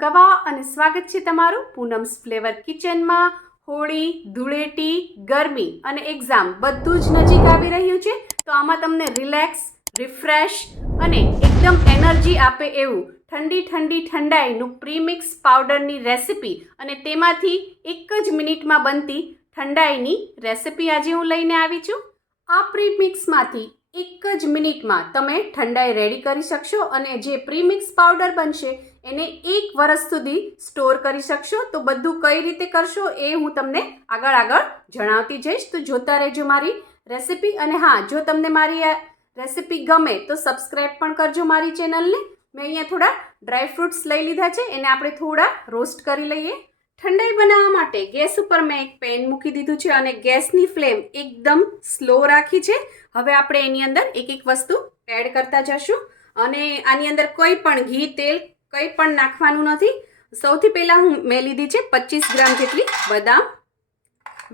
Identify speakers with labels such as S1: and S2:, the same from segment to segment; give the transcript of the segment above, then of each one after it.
S1: કવા અને સ્વાગત છે તમારું પૂનમ્સ ફ્લેવર કિચનમાં હોળી, ધૂળેટી, ગરમી અને એક્ઝામ બધું જ નજીક આવી રહ્યું છે. તો આમાં તમને રિલેક્સ રિફ્રેશ અને એકદમ એનર્જી આપે એવું ઠંડી ઠંડી, ઠંડાઈનું પ્રીમિક્સ પાવડરની રેસિપી અને તેમાંથી એક જ મિનિટમાં બનતી ઠંડાઈની રેસિપી આજે હું લઈને આવી છું. આ પ્રીમિક્સમાંથી એક જ મિનિટમાં તમે ઠંડાઈ રેડી કરી શકશો અને જે પ્રીમિક્સ પાવડર બનશે એને એક વર્ષ સુધી સ્ટોર કરી શકશો. તો બધું કઈ રીતે કરશો એ હું તમને આગળ આગળ જણાવતી જઈશ. તો જોતા રહેજો મારી રેસિપી. અને હા, જો તમને મારી આ રેસિપી ગમે તો સબસ્ક્રાઈબ પણ કરજો મારી ચેનલને. મેં અહીંયા થોડા ડ્રાય ફ્રૂટ્સ લઈ લીધા છે. એને આપણે થોડા રોસ્ટ કરી લઈએ. ઠંડાઈ બનાવવા માટે ગેસ ઉપર મેં એક પેન મૂકી દીધું છે અને ગેસની ફ્લેમ એકદમ સ્લો રાખી છે. હવે આપણે એની અંદર એક એક વસ્તુ એડ કરતા જશું. અને આની અંદર કોઈ પણ ઘી, તેલ કંઈ પણ નાખવાનું નથી. સૌથી પહેલાં હું મેં લીધી છે, પચીસ ગ્રામ જેટલી બદામ,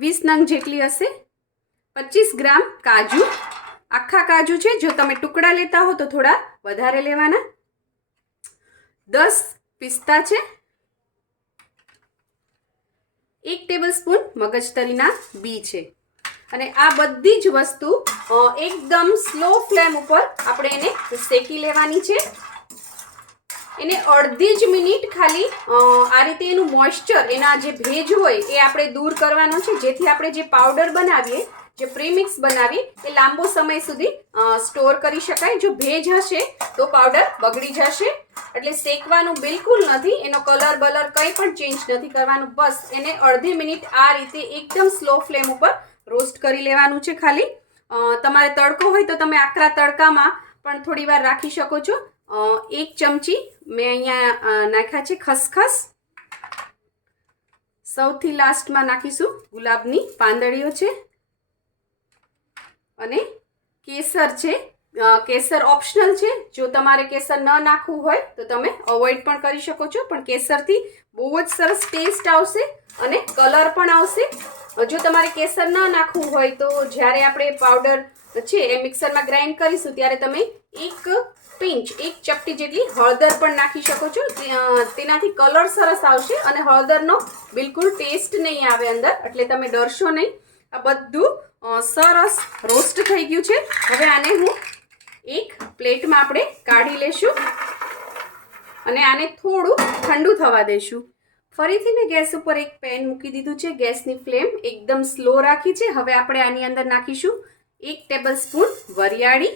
S1: વીસ નંગ જેટલી હશે, પચીસ ગ્રામ કાજુ. આખા કાજુ છે, જો તમે ટુકડા લેતા હો તો થોડા વધારે લેવાના. દસ પિસ્તા છે, એક ટેબલ સ્પૂન મગજતરીના બી છે. અને આ બધી જ વસ્તુ એકદમ સ્લો ફ્લેમ ઉપર આપણે એને શેકી લેવાની છે. એને અડધી જ મિનિટ ખાલી આ રીતે એનું મોઇશ્ચર એના જે ભેજ હોય, એ આપણે દૂર કરવાનો છે. જેથી આપણે જે પાવડર બનાવીએ, જે પ્રીમિક્સ બનાવી એ લાંબો સમય સુધી સ્ટોર કરી શકાય. જો ભેજ હશે, તો પાવડર બગડી જશે. એટલે શેકવાનું બિલકુલ નથી. એનો કલર બલર કંઈ પણ ચેન્જ નથી કરવાનું. બસ એને અડધી મિનિટ આ રીતે એકદમ સ્લો ફ્લેમ ઉપર રોસ્ટ કરી લેવાનું છે ખાલી. તમારે તડકો હોય તો તમે આકરા તડકામાં પણ થોડી વાર રાખી શકો છો. એક ચમચી મેં અહીંયા નાખ્યા છે ખસખસ. સૌથી લાસ્ટમાં નાખીશું ગુલાબની પાંદડીઓ છે. અને કેસર છે. કેસર ઓપ્શનલ છે. જો તમારે કેસર ન નાખવું હોય તો તમે અવોઇડ પણ કરી શકો છો. પણ કેસરથી બહુ જ સરસ ટેસ્ટ આવશે અને કલર પણ આવશે. જો તમારે કેસર ન નાખવું હોય તો જ્યારે આપણે પાવડર છે એ મિક્સરમાં ગ્રાઇન્ડ કરીશું ત્યારે તમે એક પિંચ, એક ચપટી જેટલી હળદર પણ નાખી શકો છો. તેનાથી કલર સરસ આવશે અને હળદરનો બિલકુલ ટેસ્ટ નહીં આવે અંદર, એટલે તમે ડરશો નહીં. આ બધું સરસ રોસ્ટ થઈ ગયું છે. હવે આને હું એક પ્લેટમાં આપણે કાઢી લેશું અને આને થોડું ઠંડુ થવા દઈશું ફરીથી મેં ગેસ ઉપર એક પેન મૂકી દીધું છે, ગેસની ફ્લેમ એકદમ સ્લો રાખી છે. હવે આપણે આની અંદર નાખીશું એક ટેબલ સ્પૂન વરિયાળી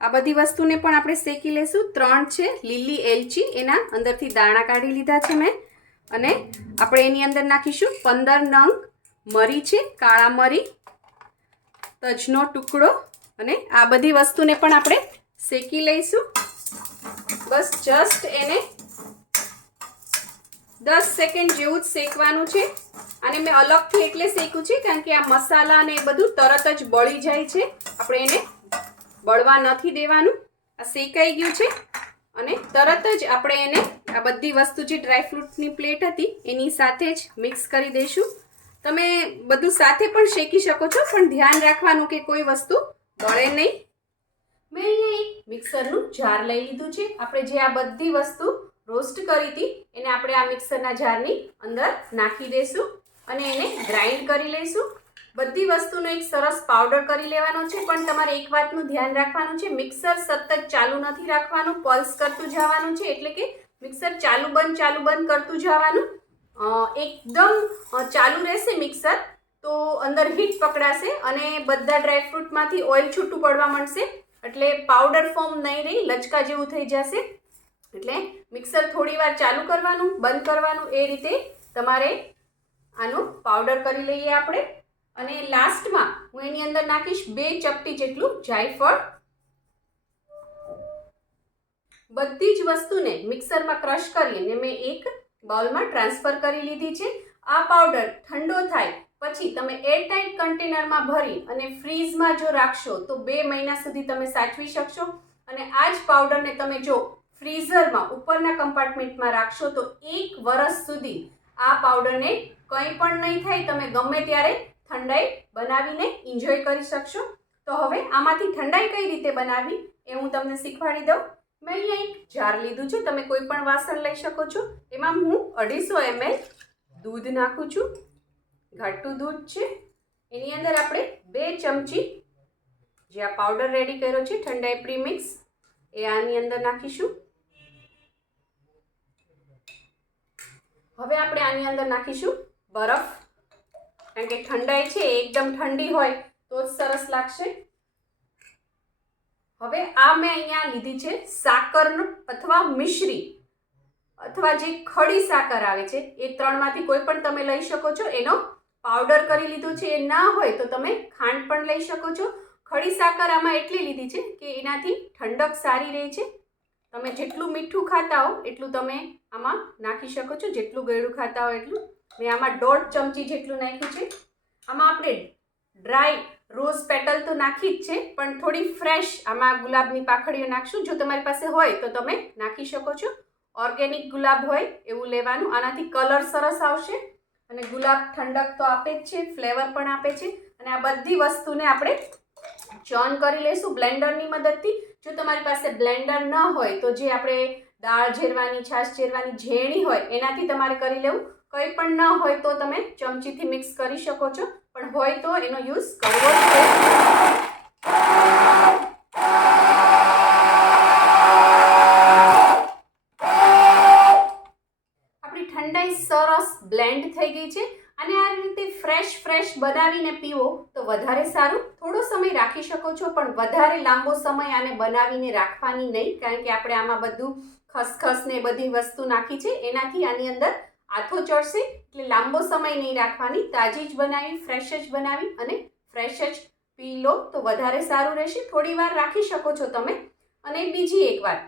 S1: આ બધી વસ્તુને પણ આપણે શેકી લેશું. ત્રણ છે, લીલી એલચી, એના અંદરથી દાણા કાઢી લીધા છે મેં. અને આપણે એની અંદર નાખીશું પંદર નંગ મરી છે, કાળા મરી, તજનો ટુકડો. અને આ બધી વસ્તુને પણ આપણે શેકી લઈશું. બસ જસ્ટ એને દસ સેકન્ડ જેવું જ શેકવાનું છે. અને મેં અલગથી એટલે શેક્યું છે, કારણ કે આ મસાલા અને એ બધું તરત જ બળી જાય છે. આપણે એને બળવા નથી દેવાનું. આ શેકાઈ ગયું છે અને તરત જ આપણે એને આ બધી વસ્તુ જે ડ્રાયફ્રૂટની પ્લેટ હતી એની સાથે જ મિક્સ કરી દઈશું. તમે બધું સાથે પણ શેકી શકો છો, પણ ધ્યાન રાખવાનું કે કોઈ વસ્તુ બળે નહીં. મેં અહીંયા એક મિક્સરનું જાર લઈ લીધું છે. આપણે જે આ બધી વસ્તુ રોસ્ટ કરી હતી, એને આપણે આ મિક્સરના જારની અંદર નાખી દઈશું અને એને ગ્રાઇન્ડ કરી લઈશું. બધી વસ્તુનો એક સરસ પાવડર કરી લેવાનો છે, પણ તમારે એક વાતનું ધ્યાન રાખવાનું છે મિક્સર સતત ચાલુ નથી રાખવાનું પલ્સ કરતું જવાનું છે, એટલે કે મિક્સર ચાલુ બંધ ચાલુ બંધ કરતું જવાનું. એકદમ ચાલુ રહેશે મિક્સર તો અંદર હીટ પકડાશે અને બધા ડ્રાયફ્રૂટમાંથી ઓઇલ છૂટું પડવા માંડશે, એટલે પાવડર ફોર્મ નહીં રહી, લચકા જેવું થઈ જશે. એટલે મિક્સર થોડીવાર ચાલુ કરવાનું, બંધ કરવાનું, એ રીતે તમારે આનો પાવડર કરી લઈએ આપણે. હું એની અંદર નાખીશ બે ચપટી જેટલું જાયફળ બધી જ વસ્તુને મિક્સરમાં ક્રશ કરીને મેં એક બાઉલમાં ટ્રાન્સફર કરી લીધી છે. આ પાવડર ઠંડો થાય પછી તમે એરટાઇટ કન્ટેનરમાં ભરી અને ફ્રીઝમાં જો રાખશો તો બે મહિના સુધી તમે સાચવી શકશો. અને આ જ પાવડરને તમે જો ફ્રીઝરમાં ઉપરના કમ્પાર્ટમેન્ટમાં રાખશો તો એક વર્ષ સુધી આ પાવડરને કંઈ પણ નહીં થાય. તમે ગમે ત્યારે ઠંડાઈ બનાવીને એન્જોય કરી શકશો. તો હવે આમાંથી ઠંડાઈ કઈ રીતે બનાવવી એ હું તમને શીખવાડી દઉં. મેં અહીંયા એક જાર લીધું છે, તમે કોઈ પણ વાસણ લઈ શકો છો. એમાં હું અઢીસો એમએલ દૂધ નાખું છું. ઘાટું દૂધ છે. એની અંદર આપણે બે ચમચી જે આ પાવડર રેડી કર્યો છે, ઠંડાઈ પ્રીમિક્સ એ આની અંદર નાખીશું. હવે આપણે આની અંદર નાખીશું બરફ. કારણ કે ઠંડાઈ છે, એકદમ ઠંડી હોય તો જ સરસ લાગશે. હવે આ મેં અહીંયા લીધી છે સાકરનો અથવા મિશ્રી. અથવા જે ખડી સાકર આવે છે, એ ત્રણમાંથી કોઈ પણ તમે લઈ શકો છો. એનો પાવડર કરી લીધો છે, એ ના હોય તો તમે ખાંડ પણ લઈ શકો છો. ખડી સાકર આમાં એટલી લીધી છે કે એનાથી ઠંડક સારી રહે છે. તમે જેટલું મીઠું ખાતા હો, એટલું તમે આમાં નાખી શકો છો. જેટલું ગળ્યું ખાતા હો, એટલું મેં આમાં દોઢ ચમચી જેટલું નાખ્યું છે. આમાં આપણે ડ્રાય રોઝ પેટલ તો નાખી જ છે, પણ થોડી ફ્રેશ આમાં ગુલાબની પાખડીઓ નાખશું. જો તમારી પાસે હોય તો તમે નાખી શકો છો. ઓર્ગેનિક ગુલાબ હોય એવું લેવાનું. આનાથી કલર સરસ આવશે અને ગુલાબ ઠંડક તો આપે જ છે ફ્લેવર પણ આપે છે. અને આ બધી વસ્તુને આપણે જોન કરી લઈશું બ્લેન્ડરની મદદથી. જો તમારી પાસે બ્લેન્ડર ન હોય તો જે આપણે દાળ ઝેરવાની, છાશ ઝેરવાની, ઝેણી હોય, એનાથી તમારે કરી લેવું. કંઈ પણ ન હોય તો તમે ચમચીથી મિક્સ કરી શકો છો. પણ હોય તો એનો યુઝ કરવો આપણી ઠંડાઈ સરસ બ્લેન્ડ થઈ ગઈ છે. અને આ રીતે ફ્રેશ ફ્રેશ બનાવીને પીવો તો વધારે સારું. થોડો સમય રાખી શકો છો, પણ વધારે લાંબો સમય આને બનાવીને રાખવાની નહીં. કારણ કે આપણે આમાં બધું ખસખસ ને બધી વસ્તુ નાખી છે. એનાથી આની અંદર આથો ચડશે એટલે લાંબો સમય નહીં રાખવાની, તાજી જ બનાવી ફ્રેશ જ બનાવી અને ફ્રેશ જ પી લો તો વધારે સારું રહેશે. થોડી વાર રાખી શકો છો તમે. અને બીજી એક વાત,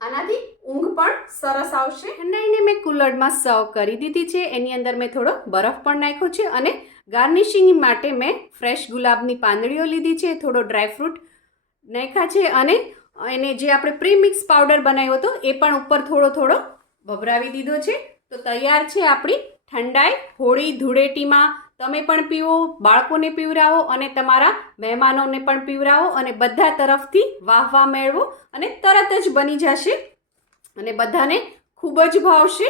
S1: આનાથી ઊંઘ પણ સરસ આવશે. ઠંડાઈને મેં કુલરમાં સર્વ કરી દીધી છે. એની અંદર મેં થોડો બરફ પણ નાખ્યો છે અને ગાર્નિશિંગ માટે મેં ફ્રેશ ગુલાબની પાંદડીઓ લીધી છે, થોડો ડ્રાયફ્રૂટ નાખ્યા છે અને એને જે આપણે પ્રીમિક્સ પાવડર બનાવ્યો હતો, એ પણ ઉપર થોડો થોડો ભભરાવી દીધો છે. તો તૈયાર છે આપણી ઠંડાઈ હોળી ધૂળેટીમાં. તમે પણ પીવો, બાળકોને પીવરાવો અને તમારા મહેમાનોને પણ પીવરાવો અને બધા તરફથી વાહ વાહ મેળવો અને તરત જ બની જશે અને બધાને ખૂબ જ ભાવશે.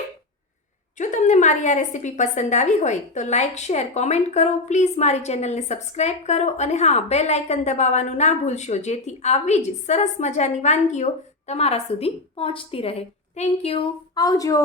S1: જો તમને મારી આ રેસીપી પસંદ આવી હોય તો લાઇક શેર, કોમેન્ટ કરો. પ્લીઝ મારી ચેનલને સબસ્ક્રાઇબ કરો અને હા બે લાઇકન દબાવવાનું ના ભૂલશો, જેથી આવી જ સરસ મજાની વાનગીઓ તમારા સુધી પહોંચતી રહે. Thank you. આવજો.